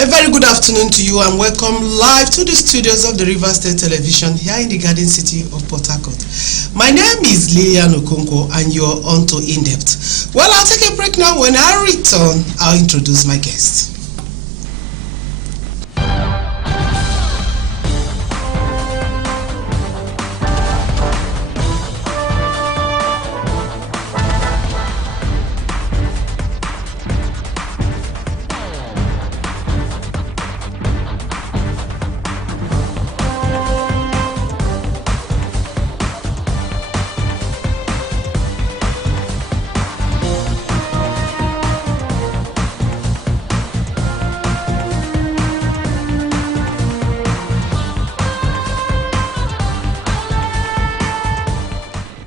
A very good afternoon to you and welcome live to the studios of the River State Television here in the Garden City of Port Harcourt. My name is Lillian Okonkwo and you're on to In Depth. Well, I'll take a break now. When I return, I'll introduce my guest.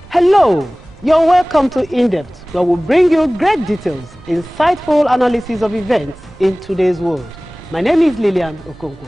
Hello, you're welcome to In Depth, where we bring you great details, insightful analysis of events in today's world. My name is Lillian Okonkwo.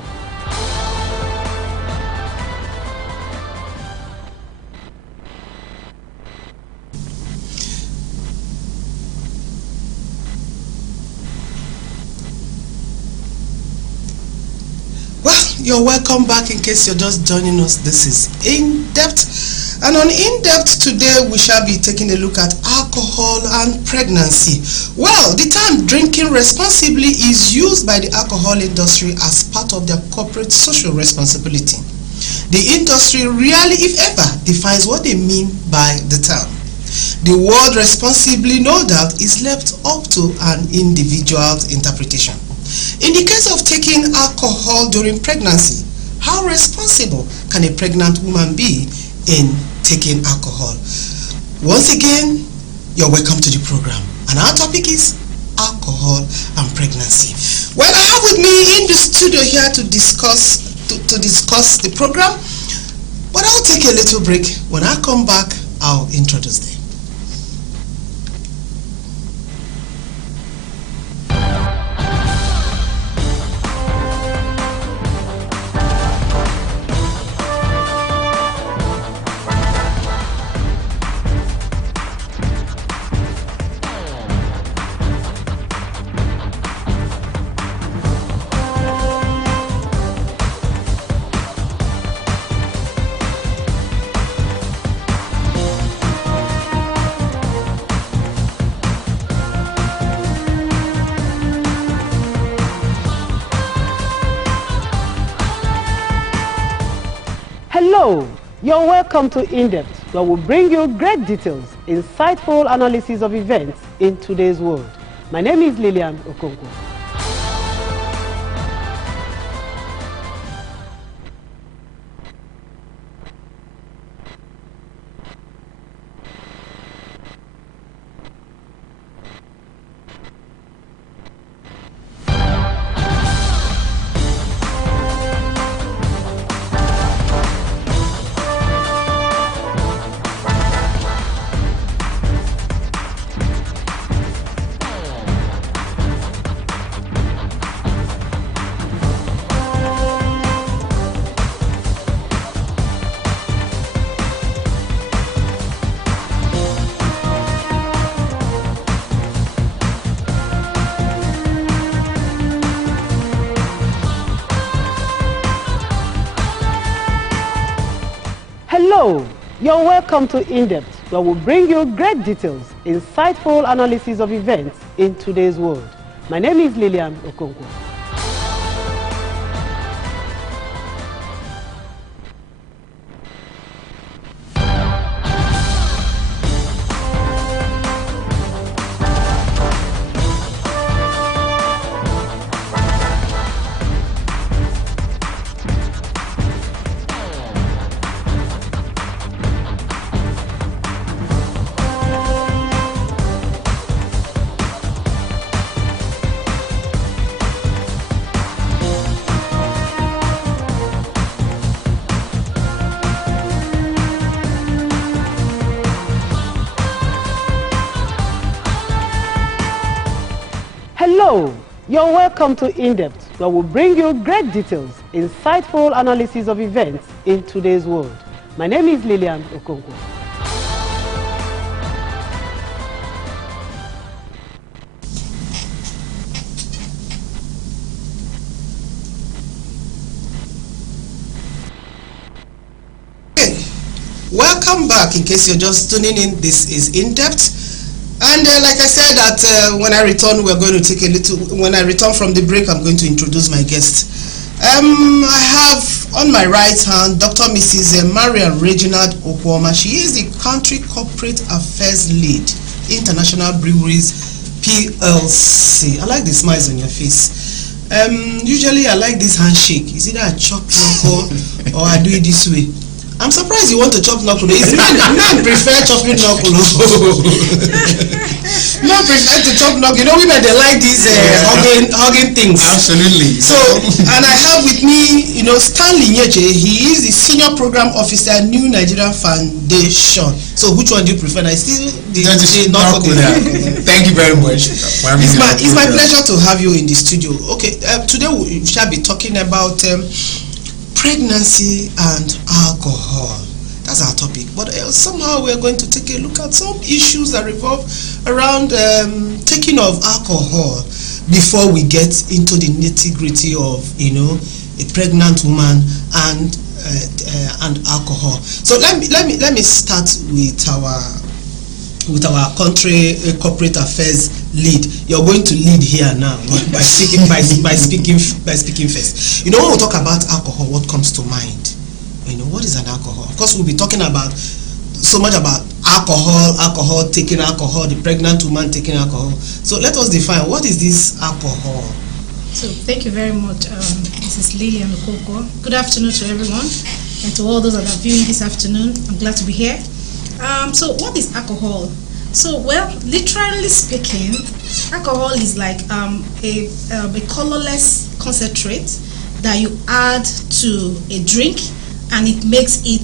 Well, you're welcome back. In case you're just joining us, this is In Depth. And on In Depth today, we shall be taking a look at alcohol and pregnancy. Well, the term drinking responsibly is used by the alcohol industry as part of their corporate social responsibility. The industry rarely, if ever, defines what they mean by the term. The word responsibly, no doubt, is left up to an individual's interpretation. In the case of taking alcohol during pregnancy, how responsible can a pregnant woman be in taking alcohol? Once again, you're welcome to the program, and our topic is alcohol and pregnancy. Well, I have with me in the studio here to discuss the program, but I'll take a little break. When I come back, I'll introduce them. Hello, you're welcome to In Depth, where we bring you great details, insightful analysis of events in today's world. My name is Lillian Okonkwo. Hello, you're welcome to In Depth, where we bring you great details, insightful analysis of events in today's world. My name is Lillian Okonkwo. Hello, you're welcome to In Depth, where we bring you great details, insightful analysis of events in today's world. My name is Lillian Okonkwo. welcome back. In case you're just tuning in, this is In Depth. And like I said, that when I return, we're going to take a little. When I return from the break, I'm going to introduce my guest. I have on my right hand Dr. Mrs. Marian Reginald Okwoma. She is the Country Corporate Affairs Lead, International Breweries PLC. I like the smiles on your face. Usually I like this handshake. Is it a chop knuckle or I do it this way? I'm surprised you want to chop knuckle. Men prefer chopping knuckle. Men prefer to chop knuckle. You know, women, they like these hugging things. Absolutely. So, and I have with me, Stanley Nyeche. He is the Senior Program Officer, New Nigeria Foundation. So, which one do you prefer? I still the knuckle. Thank you very much. It's my pleasure to have you in the studio. Okay, today we shall be talking about pregnancy and alcohol. That's our topic. But somehow we are going to take a look at some issues that revolve around taking of alcohol before we get into the nitty-gritty of a pregnant woman and alcohol. So let me start with our country corporate affairs lead. You're going to lead here now by speaking first. When we talk about alcohol, what comes to mind? What is an alcohol? Of course, we'll be talking about so much about alcohol, taking alcohol, the pregnant woman taking alcohol. So let us define, what is this alcohol? So thank you very much, Mrs. Lillian Okoko. Good afternoon to everyone and to all those that are viewing this afternoon. I'm glad to be here. So what is alcohol? So, well, literally speaking, alcohol is like a colorless concentrate that you add to a drink, and it makes it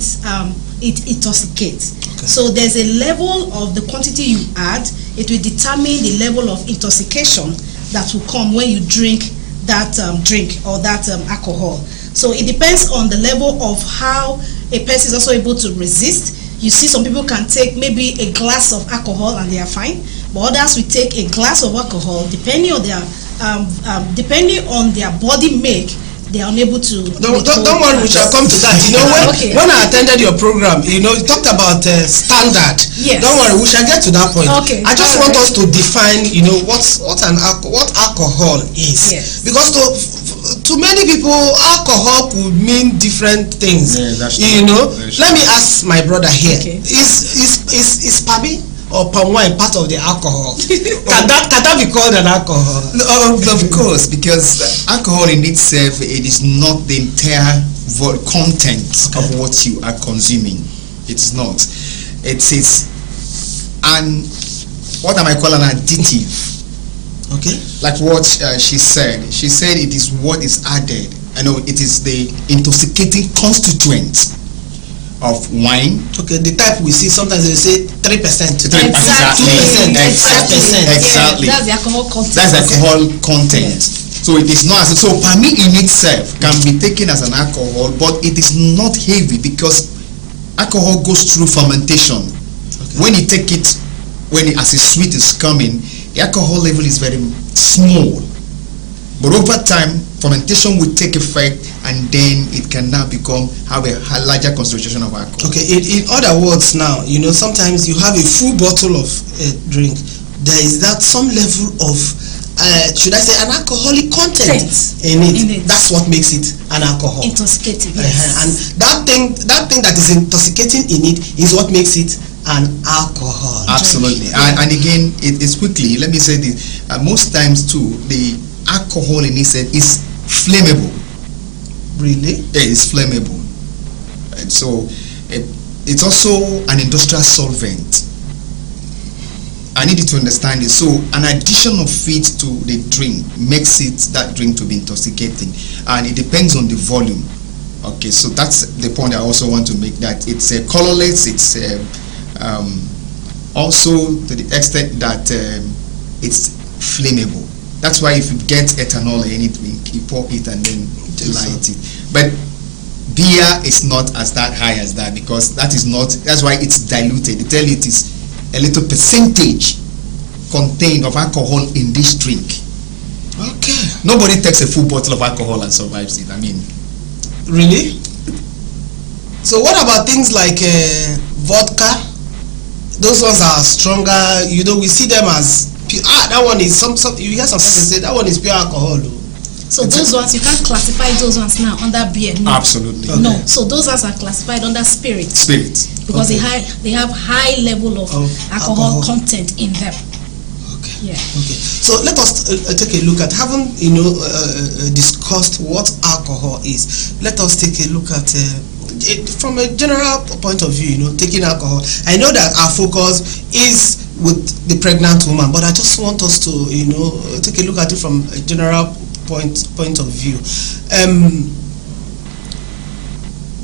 intoxicates. Okay. So there's a level of the quantity you add. It will determine the level of intoxication that will come when you drink that drink or that alcohol. So it depends on the level of how a person is also able to resist. You see, some people can take maybe a glass of alcohol and they are fine, but others will take a glass of alcohol depending on their body make. They are unable to. Don't worry, we shall come to that. When I attended your program, you talked about standard. Yes. Don't worry, we shall get to that point. Okay. I just want us to define, what alcohol is. Yes. Because to many people, alcohol could mean different things. Yeah, that's true. Let me ask my brother here. Okay. Is Pabi or palm wine part of the alcohol? Can that be called an alcohol? Of course, because alcohol in itself, it is not the entire content of what you are consuming. It's not. It's what am I calling an additive? Okay. Like what she said. She said it is what is added. It is the intoxicating constituent of wine. Okay, the type we see sometimes they say 3%, 2%, exactly. Yeah, that's the alcohol content. That's alcohol content. Yes. So it is not. So palmy in itself can be taken as an alcohol, but it is not heavy because alcohol goes through fermentation. Okay. When you take it, as a sweet is coming, the alcohol level is very small. But over time, fermentation will take effect, and then it can now have a larger concentration of alcohol. Okay, in other words now, sometimes you have a full bottle of a drink. There is that some level of, should I say, an alcoholic content in it. That's what makes it an alcohol. Intoxicating, yes. And that thing that is intoxicating in it is what makes it an alcohol. Absolutely. And again, it's quickly, let me say this, most times too, the alcohol in itself is flammable. Really? Yeah, it's flammable. And so it's also an industrial solvent. I need you to understand this. So an addition of it to the drink makes that drink to be intoxicating, and it depends on the volume. Okay, so that's the point I also want to make, that it's colorless. It's also to the extent that it's flammable. That's why if you get ethanol or anything, you pour it and then light it. But beer is not as that high as that, because that's why it's diluted. They tell you it is a little percentage contained of alcohol in this drink. Okay. Nobody takes a full bottle of alcohol and survives it. I mean, really? So what about things like vodka? Those ones are stronger. You know, we see them as that one is some. You hear some person say that one is pure alcohol. Though. So those ones, you can't classify those ones now under beer. No. Absolutely. Okay. No. So those ones are classified under spirit. Spirit. Because Okay. they have high level of alcohol content in them. Okay. Yeah. Okay. So let us take a look at, having discussed what alcohol is. Let us take a look at it from a general point of view. Taking alcohol. I know that our focus is with the pregnant woman, but I just want us to take a look at it from a general point of view.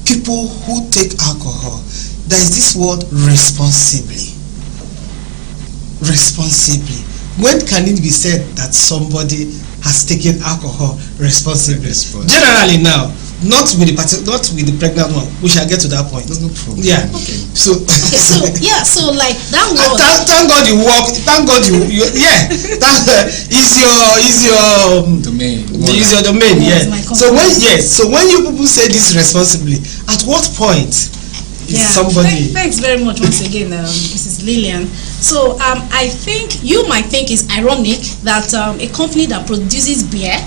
People who take alcohol, there is this word responsibly. Responsibly. When can it be said that somebody has taken alcohol responsibly? Generally now, not with the pregnant one. We shall get to that point. No problem. Yeah. Okay. So So like that word. thank God you walk. Thank God you yeah. That is your Domain. is your domain. Yes, Yeah. my So when you people say this responsibly, at what point is somebody? Thanks very much once again, Mrs. Lillian. So I think you might think it's ironic that a company that produces beer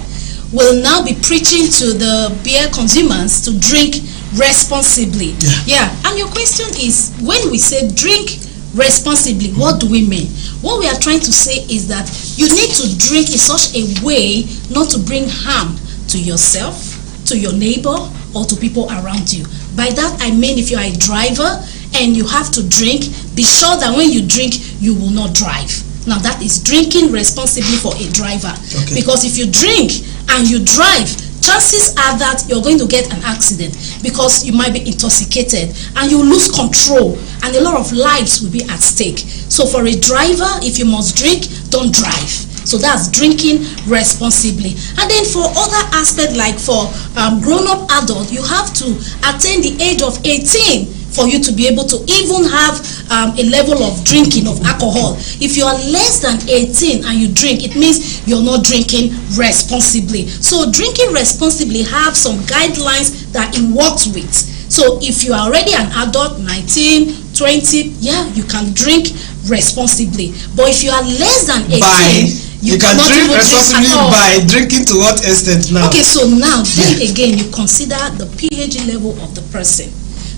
will now be preaching to the beer consumers to drink responsibly. Yeah. And your question is, when we say drink responsibly, what do we mean? What we are trying to say is that you need to drink in such a way not to bring harm to yourself, to your neighbor, or to people around you. By that I mean, if you are a driver and you have to drink, be sure that when you drink, you will not drive. Now that is drinking responsibly for a driver. Okay. Because if you drink and you drive, chances are that you're going to get an accident because you might be intoxicated and you lose control and a lot of lives will be at stake. So for a driver, if you must drink, don't drive. So that's drinking responsibly. And then for other aspects, like for grown-up adult, you have to attain the age of 18 for you to be able to even have a level of drinking of alcohol. If you are less than 18 and you drink, it means you're not drinking responsibly. So drinking responsibly have some guidelines that it works with. So if you are already an adult, 19, 20, yeah, you can drink responsibly. But if you are less than 18, you can drink responsibly by drinking to what extent now? Okay, so now then again you consider the pH level of the person.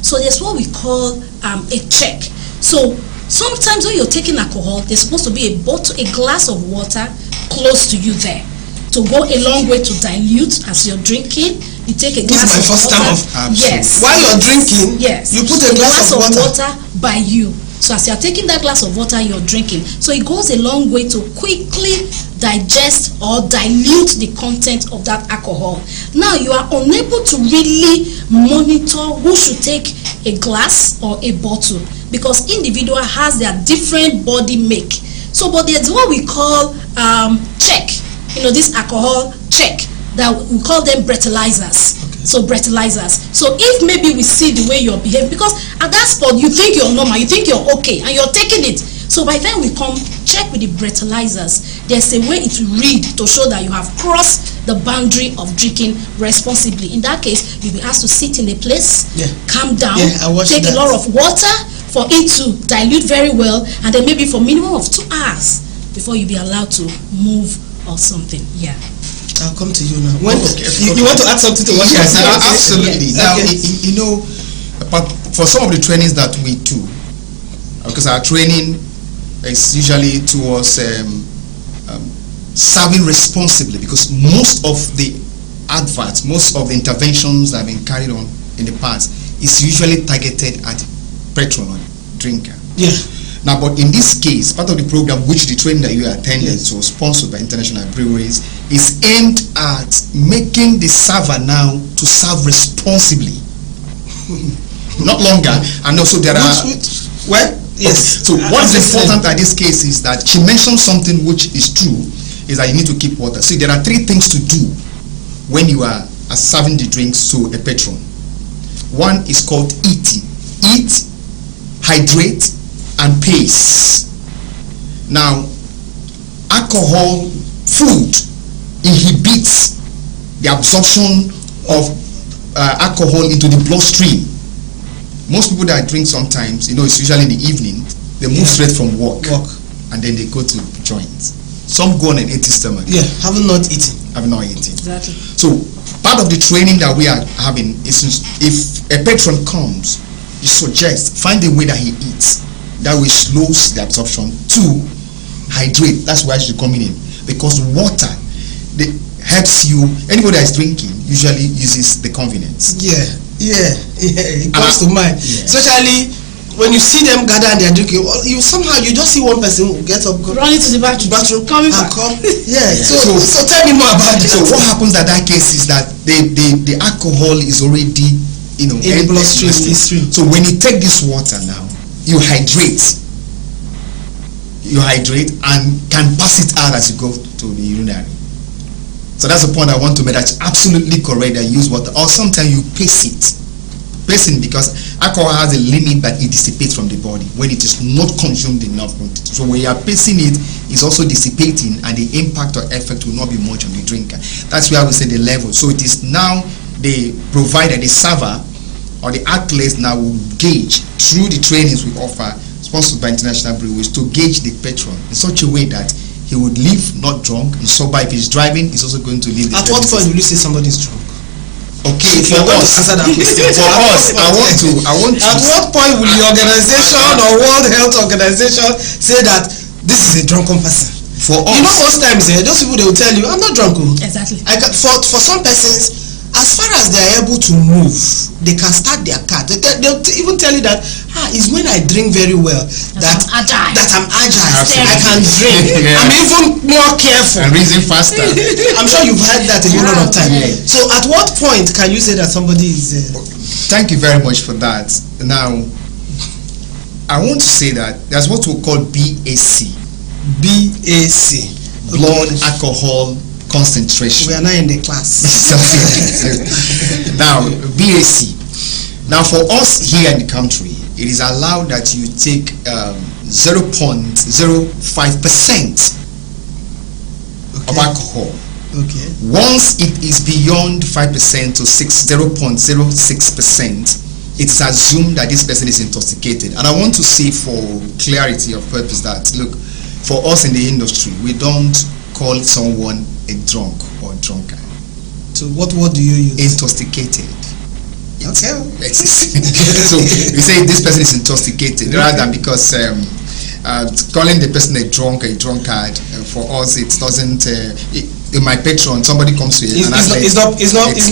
So there's what we call a check. So sometimes when you're taking alcohol, there's supposed to be a glass of water close to you there to go a long way to dilute as you're drinking. You take a glass of water. This is my first time of yes. While you're drinking, yes, you put a glass of water by you. So as you're taking that glass of water, you're drinking. So it goes a long way to quickly digest or dilute the content of that alcohol. Now you are unable to really monitor who should take a glass or a bottle because individual has their different body make. So but there's what we call check. This alcohol check that we call them breathalyzers. So breathalyzers. So if maybe we see the way you're behaving, because at that spot you think you're normal, you think you're okay, and you're taking it. So by the time we come check with the breathalyzers, there's a way it will read to show that you have crossed the boundary of drinking responsibly. In that case, you'll be asked to sit in a place, calm down, take a lot of water for it to dilute very well, and then maybe for minimum of 2 hours before you be allowed to move or something. Yeah. I'll come to you now. When you want to add something to what you said? Absolutely. Now, but for some of the trainings that we do, because our training is usually towards serving responsibly, because most of the adverts, most of the interventions that have been carried on in the past is usually targeted at patron or drinker. Yeah. Now, but in this case, part of the program, which the training that you attended, so sponsored by international breweries, is aimed at making the server now to serve responsibly, not longer. And also there are yes. So what is important at this case is that she mentioned something which is true, is that you need to keep water. See, there are 3 things to do when you are serving the drinks to a patron. One is called eating. Eat, hydrate, and pace. Now, alcohol, food inhibits the absorption of alcohol into the bloodstream. most people that drink sometimes, it's usually in the evening, they move straight from work, and then they go to joints. Some go on an empty stomach. Yeah, having not eaten. Exactly. So part of the training that we are having is, if a patron comes, you suggest find a way that he eats that will slows the absorption. 2, hydrate. That's why she's coming in, because water helps you. Anybody that is drinking usually uses the convenience. It comes to mind, especially when you see them gather and they're drinking. You just see one person get up, go running to the bathroom, coming back. So tell me more about it. So what happens at that case is that the alcohol is already in the bloodstream. So when you take this water now, you hydrate and can pass it out as you go to the urinary. So that's the point I want to make. That's absolutely correct that you use water, or sometimes you pace it. Pacing, because alcohol has a limit that it dissipates from the body when it is not consumed enough quantity. So when you are pacing it, it's also dissipating, and the impact or effect will not be much on the drinker. That's where we say the level. So it is now the provider, the server, or the athletes now will gauge through the trainings we offer, sponsored by international breweries, to gauge the patron in such a way that he would leave not drunk and sober. If he's driving, he's also going to leave. At what point will you say somebody is drunk? Okay, for us, answer that question. For us, I want to. At what point will the organization or World Health Organization say that this is a drunken person? For us, most times those people, they will tell you, I'm not drunk. Exactly. For some persons, as far as they are able to move, they can start their car. They'll even tell you that it's when I drink very well that I'm agile. I can drink. I'm even more careful and reason faster. I'm sure you've heard that a whole lot of time. So at what point can you say that somebody is Thank you very much for that. Now I want to say that there's what we call BAC, blood alcohol concentration. We are not in the class. Now BAC. Now for us here in the country, it is allowed that you take 0.05% of alcohol. Okay. Once it is beyond 5% to 0.06%, it's assumed that this person is intoxicated. And I want to say, for clarity of purpose, that look, for us in the industry, we don't call someone a drunk or drunkard. So what word do you use? Intoxicated. Okay. So we say this person is intoxicated, rather than, because calling the person a drunk, a drunkard, for us it doesn't. In my patron, somebody comes to it, it's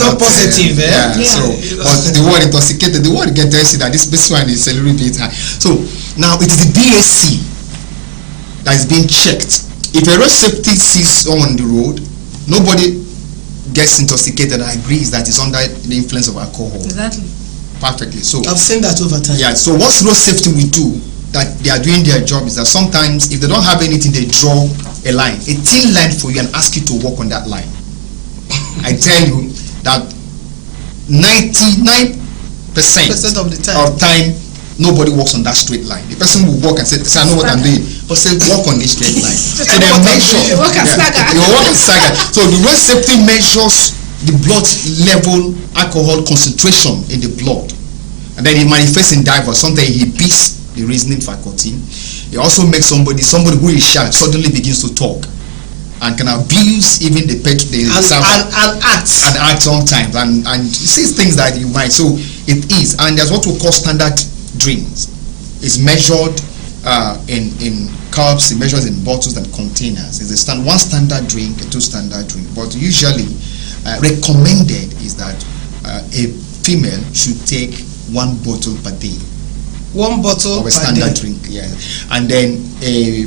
not positive. So, but the word intoxicated, the word can tell you that this one is a little bit high. So now it is the BAC that is being checked. If a road safety sees someone on the road, nobody gets intoxicated and agrees that is under the influence of alcohol. Exactly. Perfectly. So I've seen that over time. Yeah. So what road safety will do, that they are doing their job, is that sometimes if they don't have anything, they draw a line, a thin line for you, and ask you to walk on that line. I tell you that 99% of the time, nobody walks on that straight line. The person will walk and say, I know what I'm doing, but say walk on this straight line. So they measure. You walk and stagger. So the road safety measures the blood level, alcohol concentration in the blood, and then it manifests in diverse. Sometimes he beats the reasoning faculty. It also makes somebody who is shy suddenly begins to talk and can abuse even the server and act sometimes and say things that you might. So it is, and there's what we call standard drinks. It's measured in cups, it measures in bottles and containers. It's one standard drink, two standard drink. But usually recommended is that a female should take 1 bottle per day. 1 bottle of a standard drink, yeah. And then a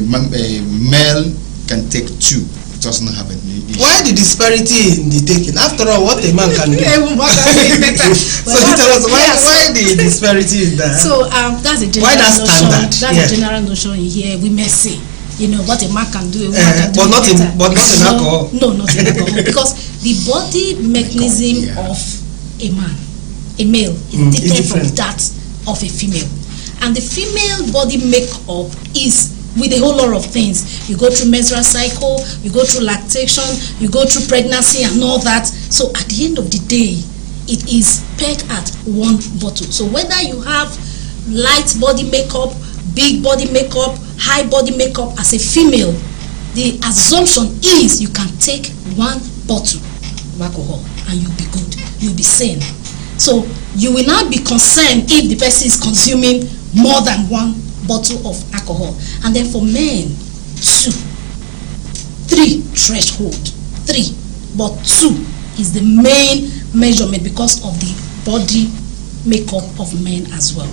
male can take 2. It does not have any issue. Why the disparity in the taking? After all, what a man can do. So you tell us why the disparity is there? So that's a general notion. That's a general notion you hear women say. What a man can do, a woman can do. But not in alcohol. No, not in alcohol. Because the body mechanism of a man, a male, is different from that of a female. And the female body makeup is with a whole lot of things. You go through menstrual cycle, you go through lactation, you go through pregnancy and all that. So at the end of the day, it is pegged at 1 bottle. So whether you have light body makeup, big body makeup, high body makeup, as a female, the assumption is you can take 1 bottle of alcohol and you'll be good, you'll be sane. So you will not be concerned if the person is consuming more than 1 bottle of alcohol. And then for men, 2, 3 threshold, 3, but 2 is the main measurement because of the body makeup of men as well.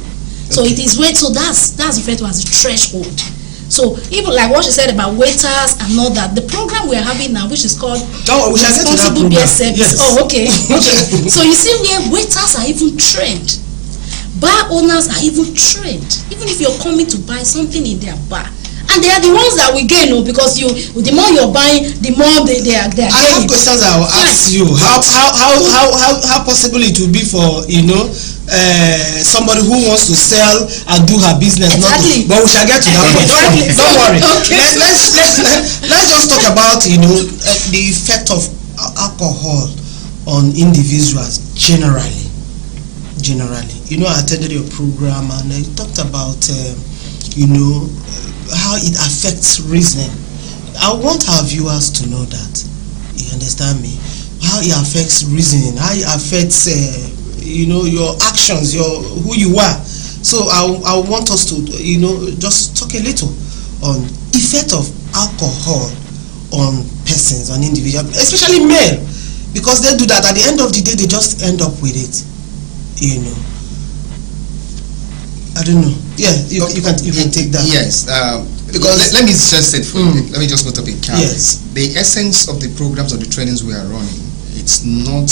So it is weight. So that's referred to as a threshold. So even like what she said about waiters and all that, the program we are having now, which is called Responsible Beer Service. Yes. Oh, okay. Okay. So you see where waiters are even trained, bar owners are even trained. Even if you're coming to buy something in their bar, and they are the ones that we gain, because the more you're buying, the more they are gaining. I have questions I will ask you. How possible it will be for somebody who wants to sell and do her business. Exactly. But we shall get to that point. Don't worry. Okay. Let's just talk about the effect of alcohol on individuals generally. I attended your program and I talked about how it affects reasoning. I want our viewers to know that. You understand me? How it affects reasoning, how it affects your actions, who you are. So I want us to just talk a little on effect of alcohol on persons, on individuals, especially men, because they do that. At the end of the day, they just end up with it. I don't know. Yeah, you can take that. Yes, because let me just say it for you. Let me just put up a cap. Yes. The essence of the programs or the trainings we are running, it's not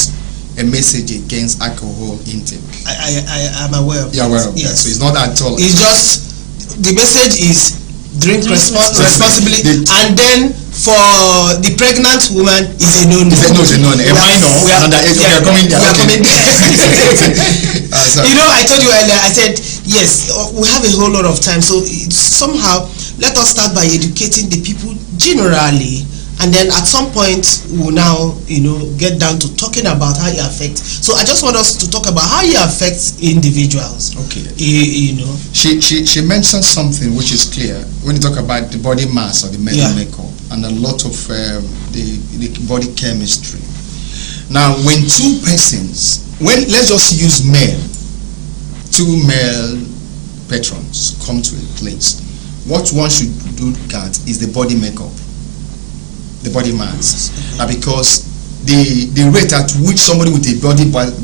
a message against alcohol intake. I am aware of that. You're aware of that. So it's not at all. It's just the message is drink responsibly, and then for the pregnant woman is a no-no. A minor. We are coming there. I told you earlier, I said, yes, we have a whole lot of time. So somehow, let us start by educating the people generally, and then at some point, we'll now, get down to talking about how it affects. So I just want us to talk about how it affects individuals. Okay. She mentioned something which is clear when you talk about the body mass or the makeup and a lot of the body chemistry. Now, when 2 persons, let's just use male, 2 male patrons come to a place, what one should look at is the body makeup, the body mass, because the rate at which somebody with a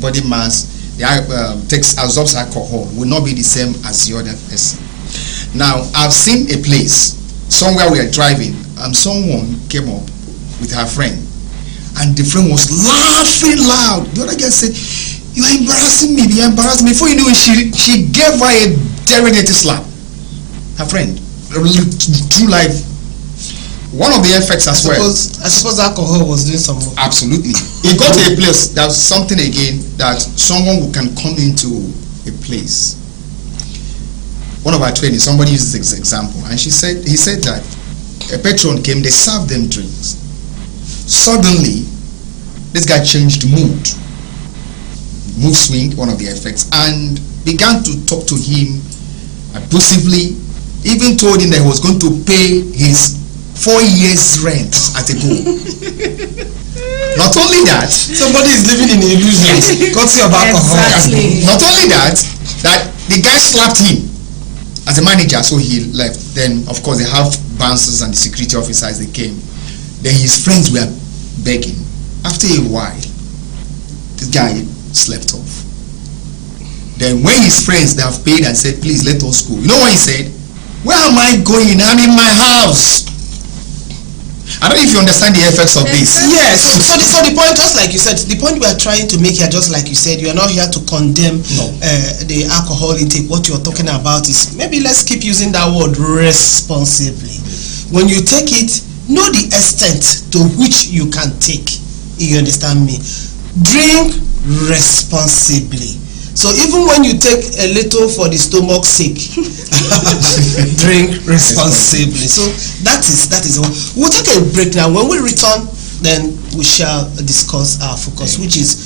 body mass absorbs alcohol will not be the same as the other person. Now, I've seen a place somewhere we are driving, and someone came up with her friend, and the friend was laughing loud. The other guy said, "You are embarrassing me. You are embarrassing me." Before you knew it, she gave her a derogatory slap. Her friend, true life. One of the effects as well. I suppose alcohol was doing some work. Absolutely. It got to a place. There's something again that someone who can come into a place. One of our trainees, somebody uses this example, and he said that a patron came, they served them drinks. Suddenly, this guy changed mood swing, one of the effects, and began to talk to him abusively, even told him that he was going to pay his 4 years rent at a go. Not only that, somebody is living in illusion. Courtesy of alcohol. Exactly. Not only that the guy slapped him as a manager, so he left. Then, of course, they have bouncers and the security officers, they came. Then his friends were begging. After a while, this guy slept off. Then when his friends, they have paid and said, "Please let us go," you know what he said? "Where am I going? I'm in my house." I don't know if you understand the effects of this. Yes. So the point, just like you said, the point we are trying to make here, just like you said, you are not here to condemn the alcohol intake. What you are talking about is, maybe let's keep using that word, responsibly. When you take it, know the extent to which you can take. You understand me? Drink responsibly. So even when you take a little for the stomach's sake, drink responsibly. So that is all. We'll take a break now. When we return, then we shall discuss our focus, which is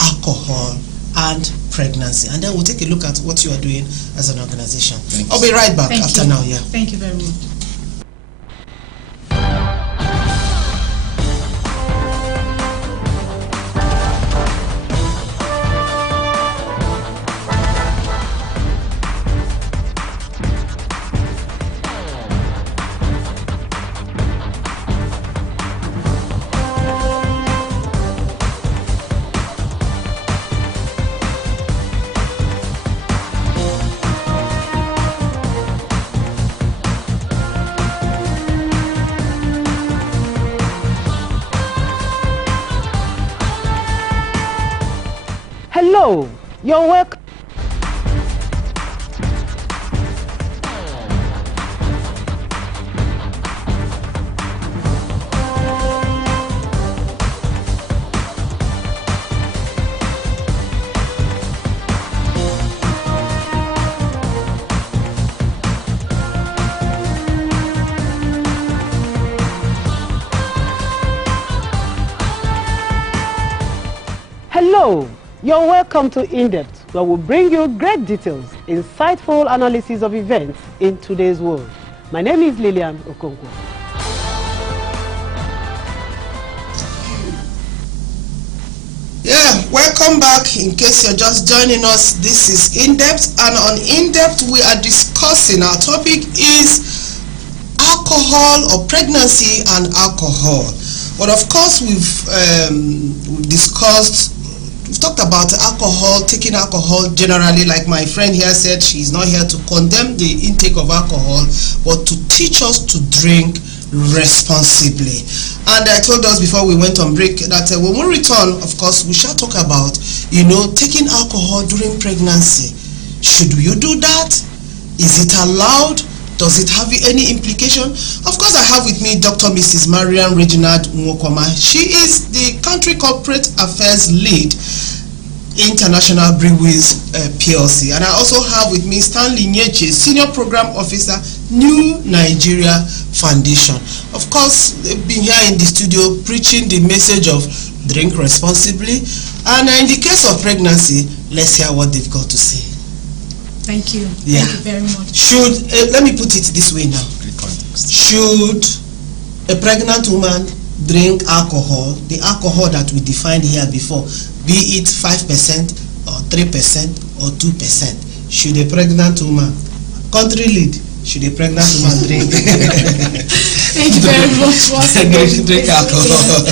alcohol and pregnancy, and then we'll take a look at what you are doing as an organization. Thanks. I'll be right back Thank after you. now. Yeah. Thank you very much. Hello, you're welcome. Hello, you're welcome to In-Depth, where we bring you great details, insightful analysis of events in today's world. My name is Lilian Okonkwo. Yeah, welcome back. In case you're just joining us, this is In-Depth, and on In-Depth we are discussing, our topic is alcohol or pregnancy and alcohol. But of course we've discussed, we've talked about alcohol, taking alcohol generally, like my friend here said. She's not here to condemn the intake of alcohol, but to teach us to drink responsibly. And I told us before we went on break that when we return, of course, we shall talk about, taking alcohol during pregnancy. Should you do that? Is it allowed? Does it have any implication? Of course, I have with me Dr. Mrs. Marian Reginald Nwokoma. She is the Country Corporate Affairs Lead, International Breweries PLC. And I also have with me Stanley Nyeche, Senior Program Officer, New Nigeria Foundation. Of course, they've been here in the studio preaching the message of drink responsibly. And in the case of pregnancy, let's hear what they've got to say. Thank you. Yeah. Thank you very much. Should, let me put it this way now. Should a pregnant woman drink alcohol, the alcohol that we defined here before, be it 5% or 3% or 2%? Should a pregnant woman, country lead, should a pregnant woman drink? Thank you very much once again. Drink alcohol.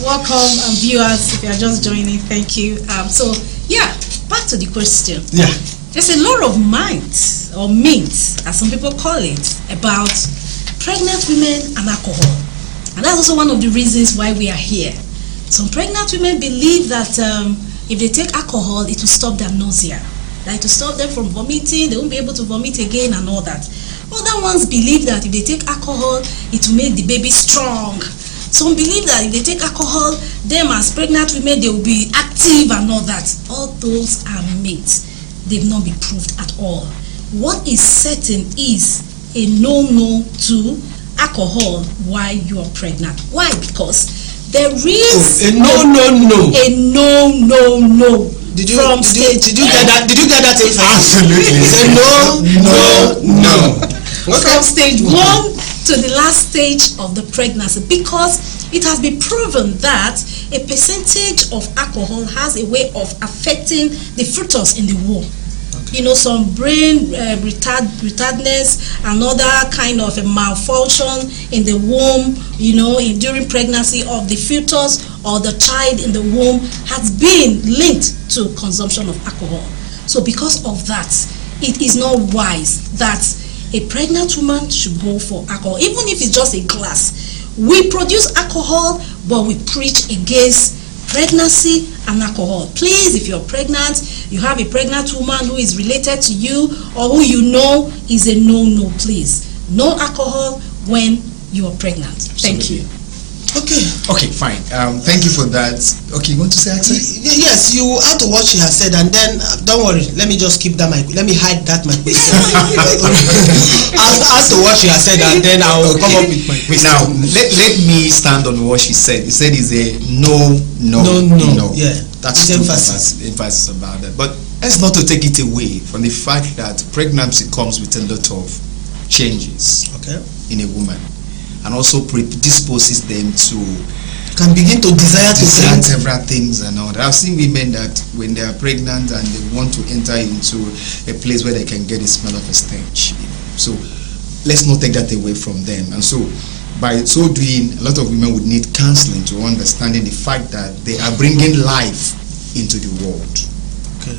Welcome, viewers, if you are just joining. Thank you. So, yeah, back to the question. Yeah. There's a lot of myths, or myths, as some people call it, about pregnant women and alcohol. And that's also one of the reasons why we are here. Some pregnant women believe that if they take alcohol, it will stop their nausea. That it will stop them from vomiting, they won't be able to vomit again and all that. Other ones believe that if they take alcohol, it will make the baby strong. Some believe that if they take alcohol, them as pregnant women, they will be active and all that. All those are myths. They've not been proved at all. What is certain is a no-no to alcohol while you are pregnant. Why? Because there is a no. A no. Did you get that? Did you get that? Absolutely. It's a no. Okay. From stage 1 to the last stage of the pregnancy, because it has been proven that a percentage of alcohol has a way of affecting the fetus in the womb. Okay. Some brain retardedness, another kind of a malfunction in the womb, during pregnancy of the fetus or the child in the womb has been linked to consumption of alcohol. So because of that, it is not wise that a pregnant woman should go for alcohol, even if it's just a glass. We produce alcohol, but we preach against pregnancy and alcohol. Please, if you're pregnant, you have a pregnant woman who is related to you or who you know, is a no. Please, no alcohol when you are pregnant. Thank you. Okay, fine. Thank you for that. Okay, you want to say access? Yes, you add to what she has said, and then don't worry. Let me just keep that let me hide that my question. As to what she has said, and then I'll come up with my question. Now, let me stand on what she said. He said it's a no. Yeah, that's emphasis about that. But that's not to take it away from the fact that pregnancy comes with a lot of changes in a woman, and also predisposes them to can begin to desire several things and all that. I've seen women that when they are pregnant and they want to enter into a place where they can get the smell of a stench. So let's not take that away from them. And so by so doing, a lot of women would need counseling to understanding the fact that they are bringing life into the world. Okay.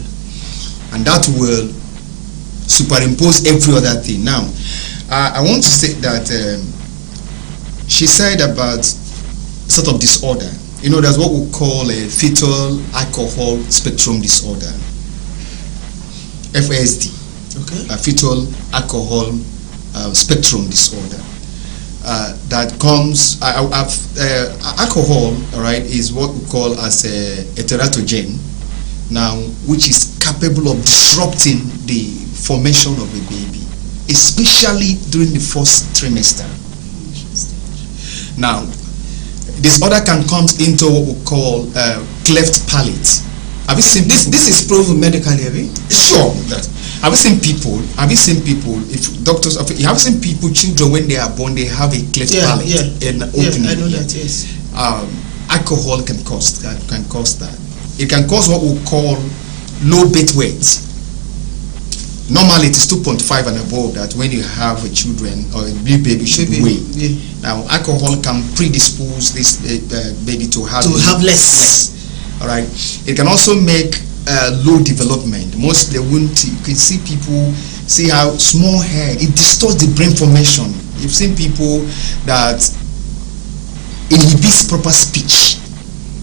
And that will superimpose every other thing. Now, I want to say that she said about sort of disorder. You know, there's what we call a fetal alcohol spectrum disorder, FASD. Okay. A fetal alcohol spectrum disorder. That comes, alcohol, all right, is what we call as a teratogen, now, which is capable of disrupting the formation of a baby, especially during the first trimester. Now, disorder can come into what we call cleft palate. Have you seen this? This is proven medically, have you? Sure. Have you seen people? If doctors, have you seen people? Children, when they are born, they have a cleft palate and opening. I know that. Yes. Alcohol can cause that. It can cause what we call low birth weight. Normally, it is 2.5 and above that when you have a children or a new baby should weigh. Yeah. Now, alcohol can predispose this baby to have less. All right. It can also make low development. Most they won't. You can see people see how small head it distorts the brain formation. You've seen people that inhibits proper speech,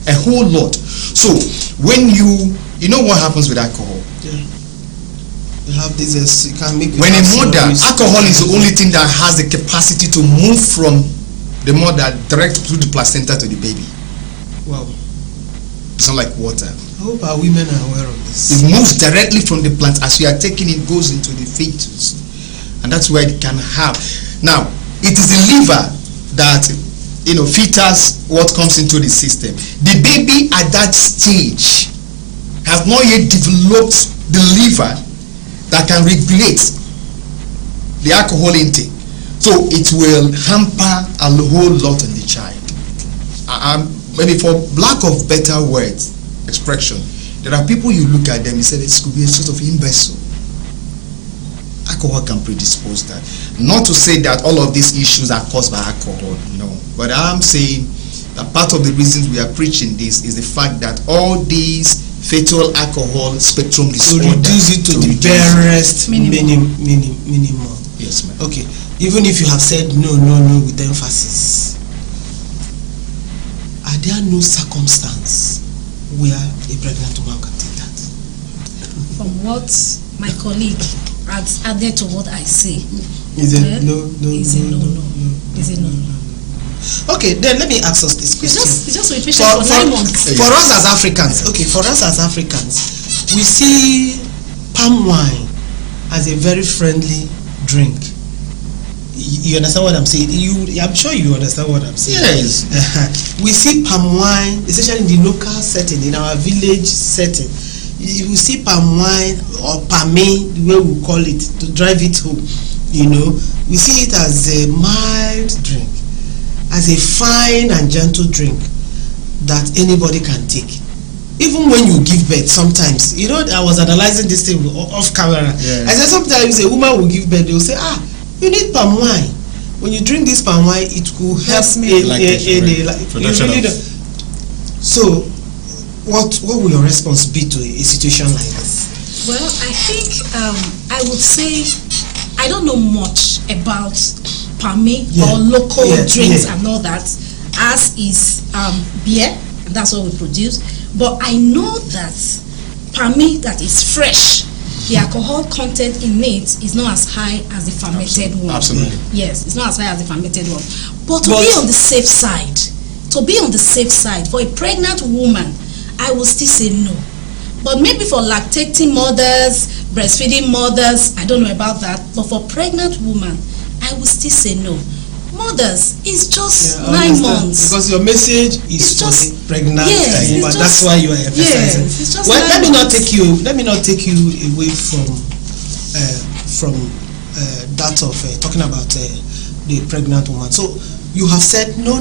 a whole lot. So when you know what happens with alcohol. Yeah. You have this. You can make. When a mother, alcohol is the only thing that has the capacity to move from the mother direct through the placenta to the baby. Wow. It's not like water. I hope our women are aware of this. It moves directly from the plant. As you are taking it, goes into the fetus, and that's where it can have. Now, it is the liver that filters what comes into the system. The baby at that stage has not yet developed the liver that can regulate the alcohol intake, so it will hamper a whole lot on the child. Maybe for lack of better words, expression, there are people you look at them and say this could be a sort of imbecile. Alcohol can predispose that. Not to say that all of these issues are caused by alcohol, no. But I'm saying that part of the reasons we are preaching this is the fact that all these fetal alcohol spectrum disorder. To reduce it to the barest minimum. Yes, ma'am. Okay. Even if you have said no with emphasis, are there no circumstance where a pregnant woman can take that? From what my colleague adds added to what I say. Is it no? Is it no? Is it no? Okay, then let me ask us this question. It's just a patient for 9 months. For us as Africans, we see palm wine as a very friendly drink. You understand what I'm saying? I'm sure you understand what I'm saying. Yes. We see palm wine, especially in the local setting, in our village setting. You see palm wine or palme, the way we call it, to drive it home. We see it as a mild drink, as a fine and gentle drink that anybody can take. Even when you give birth, sometimes, I was analyzing this thing off camera. Yeah. I said sometimes a woman will give birth, they will say, you need palm wine. When you drink this palm wine, it could help So, what will your response be to a situation like this? Well, I think I would say I don't know much about palme or local drinks and all that, as is beer. That's what we produce. But I know that palme that is fresh, the alcohol content in it is not as high as the fermented one. Absolutely. Yes, it's not as high as the fermented one. But to be on the safe side, to be on the safe side, for a pregnant woman, I will still say no. But maybe for lactating mothers, breastfeeding mothers, I don't know about that. But for pregnant woman, I will still say no. Mothers, it's just 9 months. Because your message is for the pregnant woman. That's why you are emphasizing. Yes, it's just well, let me not take you away from that of talking about the pregnant woman. So you have said no.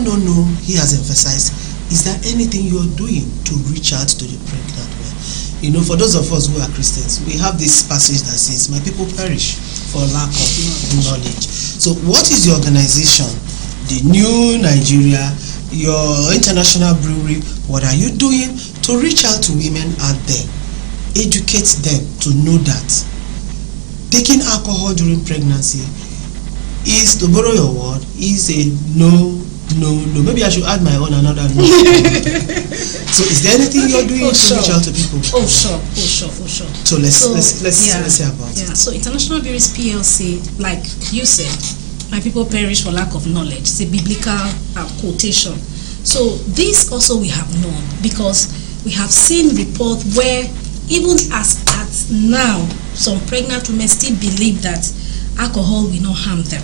He has emphasized. Is there anything you are doing to reach out to the pregnant woman? You know, for those of us who are Christians, we have this passage that says, "My people perish for lack of knowledge." So what is your organization, the New Nigeria, your international brewery, what are you doing to reach out to women out there, educate them to know that taking alcohol during pregnancy is, to borrow your word, is a no. Maybe I should add my own another no. So is there anything you're doing to reach out to people? Oh sure. So let's say about it. So International Breweries PLC, like you said, my people perish for lack of knowledge. It's a biblical quotation. So this also we have known, because we have seen reports where even as at now, some pregnant women still believe that alcohol will not harm them.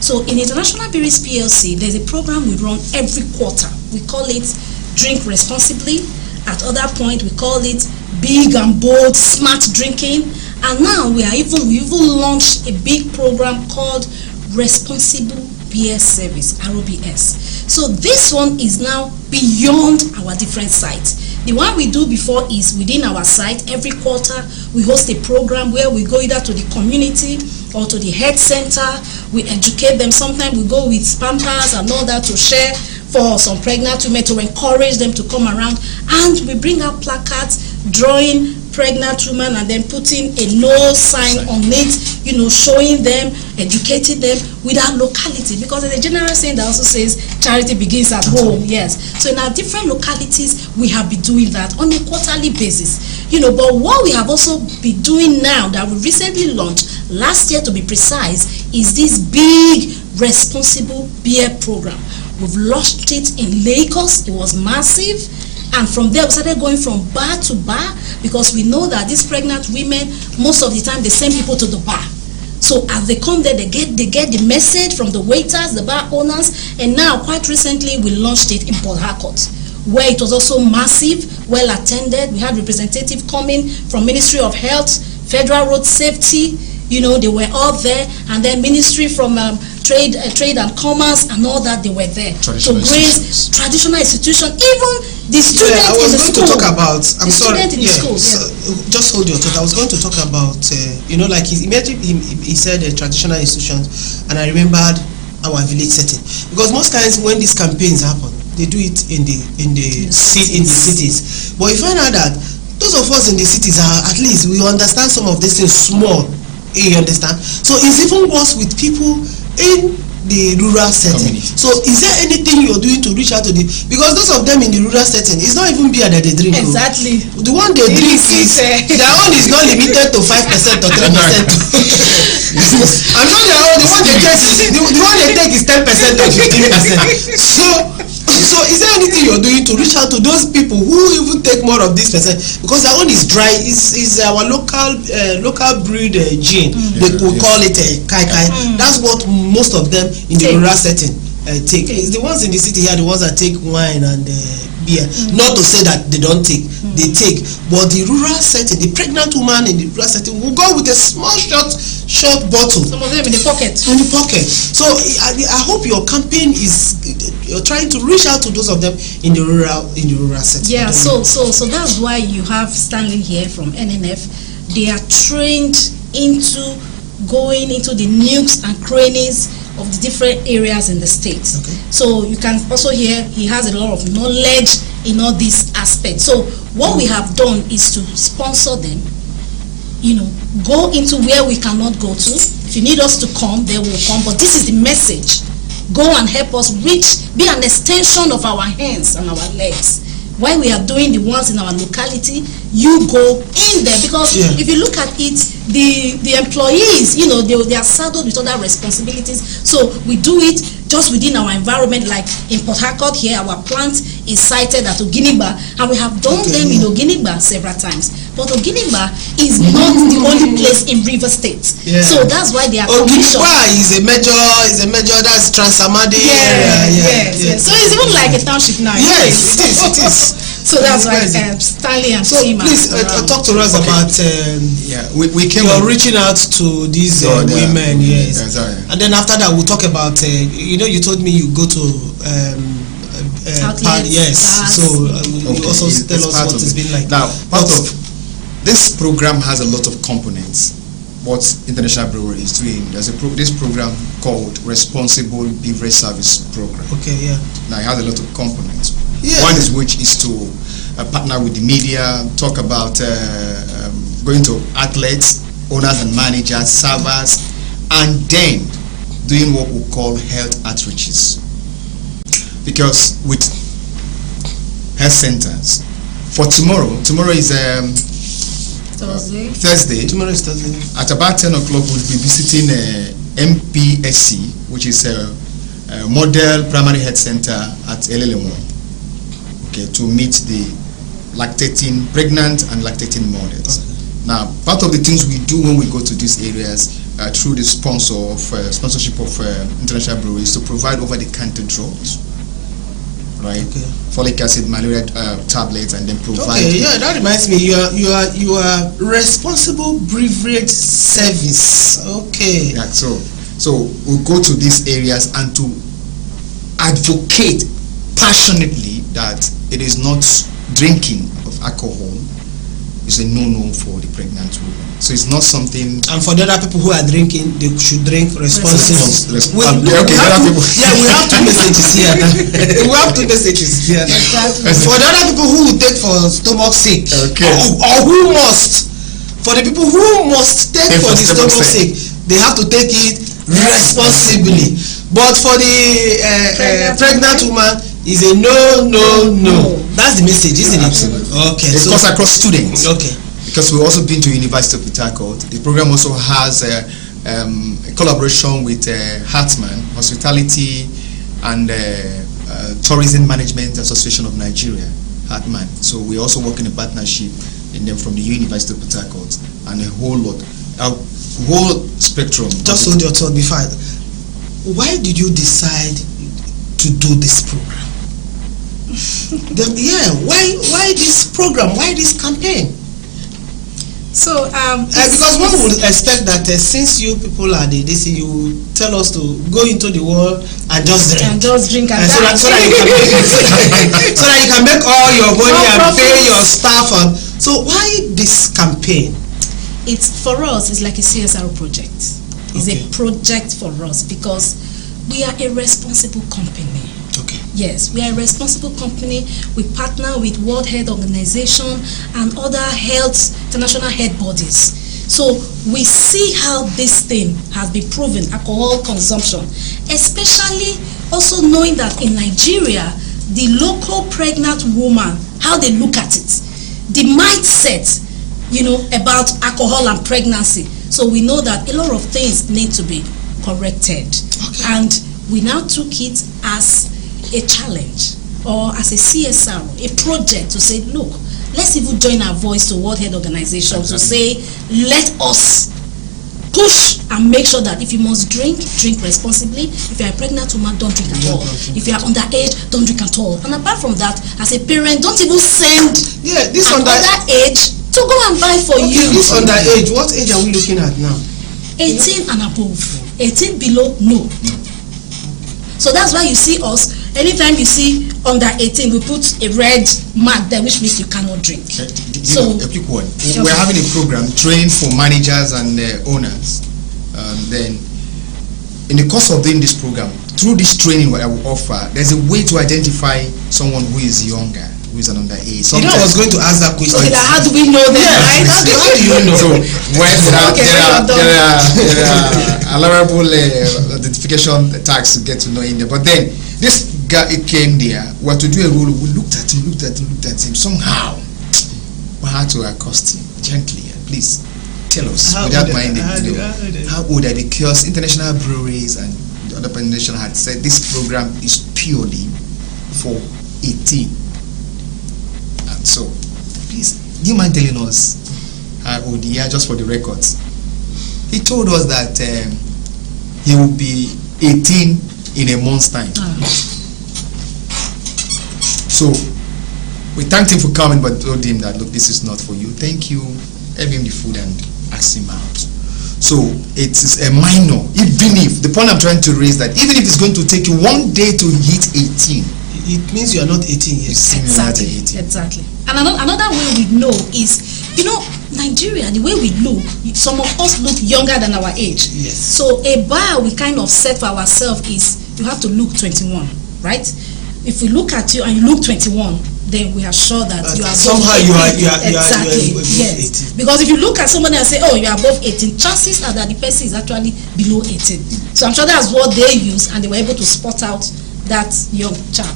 So in International Breweries PLC, there's a program we run every quarter. We call it Drink Responsibly. At other point, we call it Big and Bold Smart Drinking. And now we even launched a big program called Responsible Beer Service, ROBS. So this one is now beyond our different sites. The one we do before is within our site. Every quarter, we host a program where we go either to the community or to the health center. We educate them. Sometimes we go with pampers and all that to share for some pregnant women, to encourage them to come around. And we bring out placards drawing pregnant women and then putting a no sign on it, showing them, educating them with our locality, because there's a general saying that also says charity begins at home. Yes, so in our different localities we have been doing that on a quarterly basis, but what we have also been doing now that we recently launched last year, to be precise, is this big responsible beer program. We've launched it in Lagos. It was massive. And from there, we started going from bar to bar, because we know that these pregnant women, most of the time, they send people to the bar. So as they come there, they get the message from the waiters, the bar owners. And now, quite recently, we launched it in Port Harcourt, where it was also massive, well attended. We had representatives coming from Ministry of Health, Federal Road Safety. They were all there, and then Ministry from Trade and Commerce and all that, they were there to raise traditional institutions, even the students in the school. To talk about. I'm sorry. Just hold your thought. I was going to talk about. Like he said traditional institutions, and I remembered our village setting, because most times when these campaigns happen, they do it in the cities. But you find out that those of us in the cities are, at least we understand some of these things small. You understand? So it's even worse with people in the rural setting. So is there anything you're doing to reach out to them? Because those of them in the rural setting, it's not even beer that they drink. Exactly. The one they drink is, their own is not limited to 5% or 3%. I'm sure their own, the one they take is 10% or 15%. So is there anything you're doing to reach out to those people who even take more of this percent? Because their own is dry. Is our local breed gin. They could call it kai kai. That's what most of them in the rural setting take. It's the ones in the city here, the ones that take wine and beer. Not to say that they don't take. They take. But the rural setting, the pregnant woman in the rural setting will go with a small short bottle. Some of them in the pocket. So I hope your campaign is, you're trying to reach out to those of them in the rural setting. Yeah. So that's why you have Stanley here from NNF. They are trained into going into the nooks and crannies of the different areas in the state. Okay. So you can also hear he has a lot of knowledge in all these aspects. So what we have done is to sponsor them. Go into where we cannot go to. If you need us to come, they will come. But this is the message. Go and help us reach, be an extension of our hands and our legs. While we are doing the ones in our locality, you go in there, because if you look at it, the employees, they are saddled with other responsibilities. So we do it just within our environment, like in Port Harcourt here, our plant is sited at Oginiba, and we have done them in Oginiba several times. But Oginiba is not the only place in River State. So that's why they are commissioned. Oginiba is a major, that's Transamadi area. Yes. So it's even like a township now. Yes, it is. So that's why Stanley and Tima. Please talk to us about we came reaching out to these women, and then after that we'll talk about you told me you go to outlets, so you also tell us what it's been like. Now, part of this program has a lot of components. What International Brewery is doing, there's this program called Responsible Beverage Service Program. Now it has a lot of components. One is which is to partner with the media, talk about going to outlets, owners and managers, servers, and then doing what we call health outreaches. Because with health centers, for tomorrow is Thursday. Tomorrow is Thursday. At about 10 o'clock, we'll be visiting MPSC, which is a model primary health center at Elelemo. To meet the pregnant and lactating mothers. Now, part of the things we do when we go to these areas through the sponsorship of International Brewery is to provide over-the-counter drugs, right? Folic acid, malaria tablets, and then provide. That reminds me. You are responsible beverage service. So we'll go to these areas and to advocate passionately that it is not drinking of alcohol is a no-no for the pregnant woman. So it's not something. And for the other people who are drinking, they should drink responsibly. We have two messages here. We have two messages here. For the other people who take for stomach sick, or who must, for the people who must take for the stomach sick, they have to take it responsibly. But for the pregnant woman, is a no. That's the message, isn't it? Okay. It goes across students. Okay. Because we've also been to University of Port Harcourt. The program also has a collaboration with Hartman Hospitality and Tourism Management Association of Nigeria, Hartman. So we also work in a partnership in them from the University of Port Harcourt and a whole spectrum. Just hold your thought before. Why did you decide to do this program? Why this program? Why this campaign? So because one would expect that since you people are this, you tell us to go into the world and just drink and so that you can make all your money and pay your staff. So why this campaign? It's for us. It's like a CSR project. It's a project for us because we are a responsible company. Yes, we are a responsible company. We partner with World Health Organization and other international health bodies. So we see how this thing has been proven, alcohol consumption, especially also knowing that in Nigeria, the local pregnant woman, how they look at it, the mindset, about alcohol and pregnancy. So we know that a lot of things need to be corrected. And we now took it as a challenge or as a CSR, a project to say, look, let's even join our voice to World Health Organization to say, let us push and make sure that if you must drink responsibly. If you're a pregnant woman, don't drink at all. If you are underage, don't drink at all. And apart from that, as a parent, don't even send this underage to go and buy for you. This underage, what age are we looking at now? 18 and above. 18 below, no. So that's why you see us, anytime you see under 18, we put a red mark there, which means you cannot drink. A quick one. We're having a program, training for managers and owners. Then, in the course of doing this program, through this training what I will offer, there's a way to identify someone who is younger, who is an underage. I was going to ask that question. How do we know that? Right? How do you know? So when there are allowable identification tags to get to know him there. But then this guy came there. We had to do a rule. We looked at him. Somehow we had to accost him gently. Please tell us without minding. How old are they? Because international breweries and the other presentation had said, this program is purely for 18. And so, please, do you mind telling us how old he is, just for the records? He told us that he will be 18 in a month's time. So, we thanked him for coming, but told him that, look, this is not for you. Thank you. Gave him the food and asked him out. So, it is a minor. Even if, the point I'm trying to raise that, even if it's going to take you one day to hit 18, it means you are not 18 yet. Exactly. And another way we know is, Nigeria, the way we look, some of us look younger than our age. Yes. So a bar we kind of set for ourselves is you have to look 21, right? If we look at you and you look 21, then we are sure that you are somehow above 18. you are Exactly. yes. 18. Because if you look at somebody and say, oh, you are above 18, chances are that the person is actually below 18. So I'm sure that's what they use, and they were able to spot out that young chap.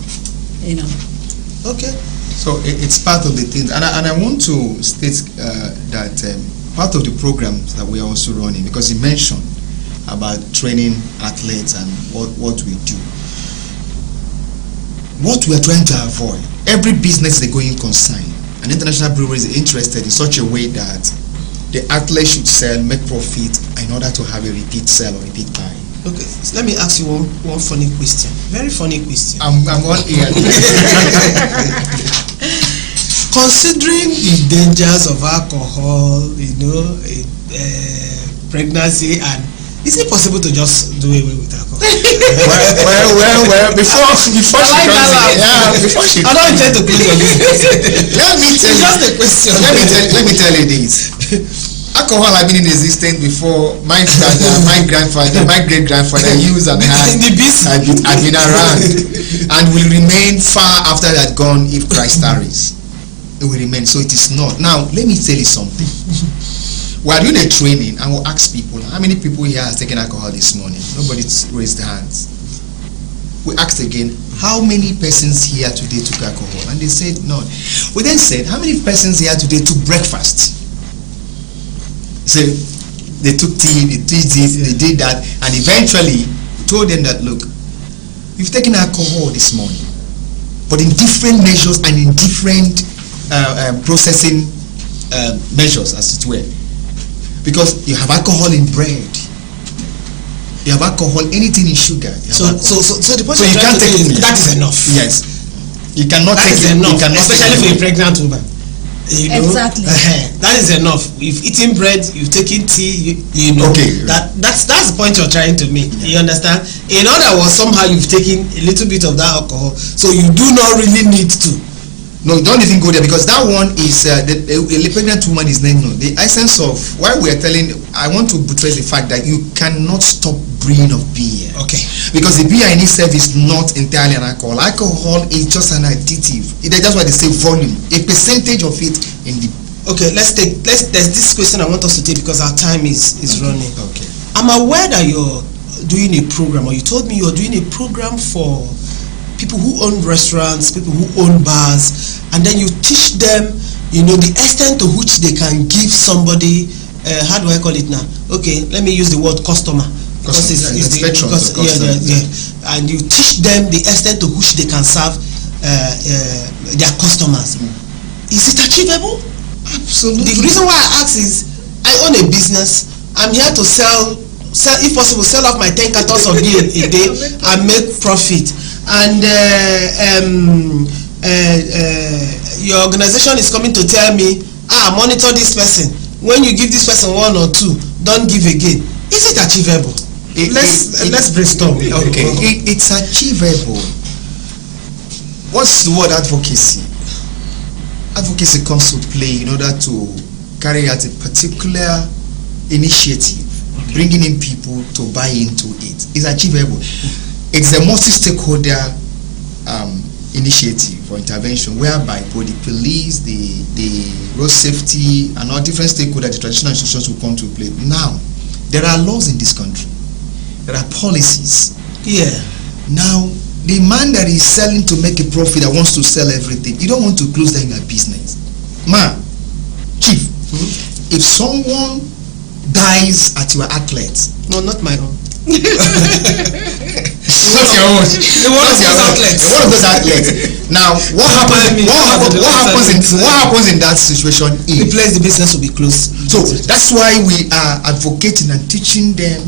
Okay. So it's part of the thing, and I want to state that part of the programs that we are also running, because you mentioned about training athletes and what we do. What we are trying to avoid, every business is a going concern. An international brewery is interested in such a way that the athlete should sell, make profit in order to have a repeat sell or repeat buy. Okay, so let me ask you one funny question. Very funny question. I'm on here. Considering the dangers of alcohol, pregnancy, and is it possible to just do away with alcohol? well, before she comes in, before she I don't intend to please on this. Let me tell you. It's just a question. Let me tell you this. Alcohol had been in existence before my father, my grandfather, my great grandfather used and had been around, and will remain far after they had gone if Christ tarries. It will remain. So it is not. Now let me tell you something. We are doing a training, and we'll ask people, how many people here has taken alcohol this morning? Nobody raised their hands. We asked again, how many persons here today took alcohol? And they said none. We then said, how many persons here today took breakfast? So they took tea, they did this, they did that, and eventually told them that, look, you've taken alcohol this morning, but in different measures and in different processing measures, as it were. Because you have alcohol in bread, you have alcohol, anything in sugar. So the point so you can't take it. That is enough. Yes, you cannot that take is it. Enough, you cannot especially for a pregnant woman. Exactly. That is enough. You've eaten bread, you've taken tea. Okay. That's the point you're trying to make. You understand? In other words, somehow you've taken a little bit of that alcohol, so you do not really need to. No, don't even go there, because that one is a pregnant woman is named. The essence of why we are telling, I want to buttress the fact that you cannot stop brewing of beer. Okay. Because the beer in itself is not entirely an alcohol. Alcohol is just an additive. That's why they say volume, a percentage of it in the. Okay, there's this question I want us to take because our time is running. Okay. I'm aware that you're doing a program, or you told me you're doing a program for people who own restaurants, people who own bars, and then you teach them, the extent to which they can give somebody, how do I call it now? Okay, let me use the word customer. Because and you teach them the extent to which they can serve their customers. Is it achievable? Absolutely. The reason why I ask is, I own a business. I'm here to sell, if possible, sell off my 10 cartons of beer a day and make profit. And your organization is coming to tell me, monitor this person. When you give this person 1 or 2, don't give again. Is it achievable? Let's brainstorm. Okay, it's achievable. What's the word advocacy? Advocacy comes to play in order to carry out a particular initiative, bringing in people to buy into it. It's achievable. It's a multi-stakeholder initiative or intervention whereby both the police, the road safety, and all different stakeholders, the traditional institutions will come to play. Now, there are laws in this country. There are policies. Yeah. Now, the man that is selling to make a profit, that wants to sell everything, you don't want to close down your business. Chief, if someone dies at your outlet, no, not my own. Not your own. One of those outlets. One of those outlets. Now, what happens in that situation is the place, the business will be closed. So that's why we are advocating and teaching them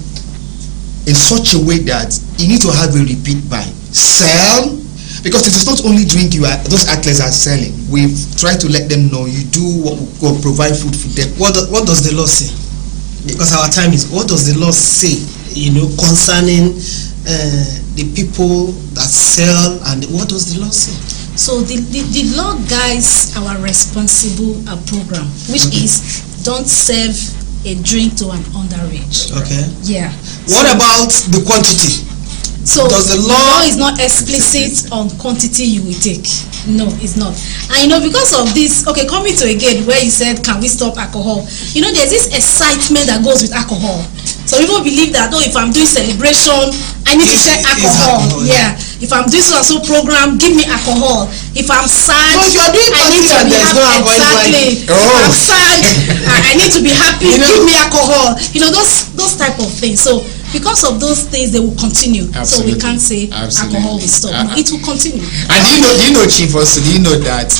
in such a way that you need to have a repeat buy. Sell, because it is not only drink those outlets are selling. We've tried to let them know you do what provide food for them. What does the law say? Because our time is, what does the law say, concerning the people that sell, and what does the law say? So the law guides our responsible program, which is don't serve a drink to an underage. Okay. Yeah. What about the quantity? So does the law is not explicit on quantity you will take. No, it's not. And because of this, okay, coming to again where you said, can we stop alcohol? There's this excitement that goes with alcohol. So people believe that, if I'm doing celebration, I need to take alcohol. Yeah. If I'm doing so program, give me alcohol. If I'm sad, if you are doing I need to be happy. Exactly. If I'm sad, I need to be happy. Give me alcohol. Those type of things. So because of those things, they will continue. Absolutely. So we can't say alcohol will stop. No, it will continue. And do you know, Chief, also, do you know that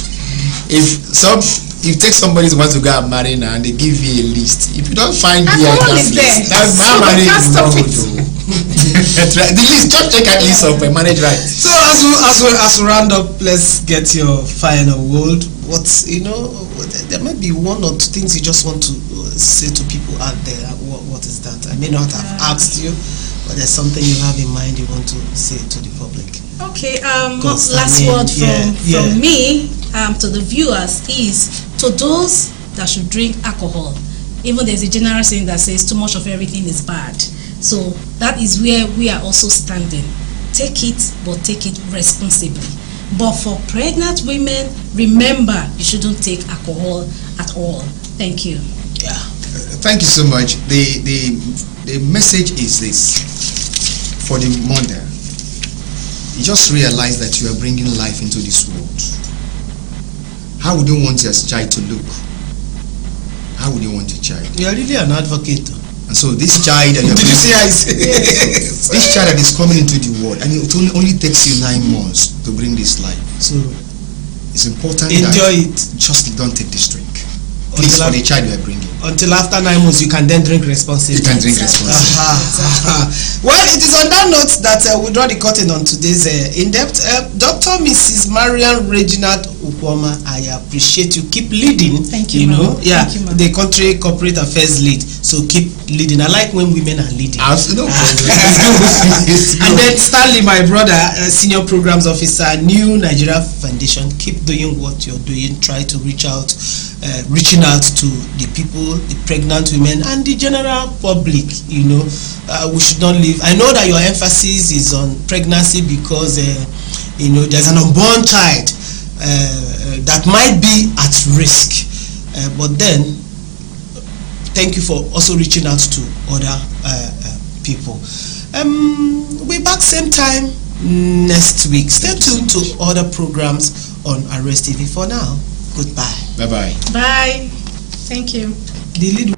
if you take somebody who wants to go and marry now and they give you a list, if you don't find beer, that's my marriage is wrong. The list, just check at least of manage right. So as we round up, let's get your final word. There might be one or two things you just want to say to people out there. What is that? I may not have asked you, but there's something you have in mind you want to say to the public. Okay. Last word from me to the viewers is, to those that should drink alcohol, even there's a general saying that says too much of everything is bad. So that is where we are also standing. Take it, but take it responsibly. But for pregnant women, remember, you shouldn't take alcohol at all. Thank you. Yeah. Thank you so much. The message is this: for the mother, you just realize that you are bringing life into this world. How would you want your child to look? How would you want your child? You are really an advocate. And so this child that did you see how I say? This child that is coming into the world, and it only takes you 9 months to bring this life. So it's important enjoy it. Just don't take this drink. Please, for the child you are bringing. Until after 9 months, you can then drink responsibly. You can drink responsibly. Well, it is on that note that we draw the curtain on today's in-depth. Dr. Mrs. Marian Reginald Ukwoma, I appreciate you. Keep leading. Thank you, Thank you, the country corporate affairs lead. So keep leading. I like when women are leading. Absolutely. And then Stanley, my brother, senior programs officer, New Nigeria Foundation. Keep doing what you're doing. Try to reaching out to the people, the pregnant women, and the general public. We should not leave. I know that your emphasis is on pregnancy because there's an unborn child that might be at risk. But then, thank you for also reaching out to other people. We'll be back same time next week. Stay tuned to other programs on RSTV. For now, goodbye. Bye-bye. Bye. Thank you. The lead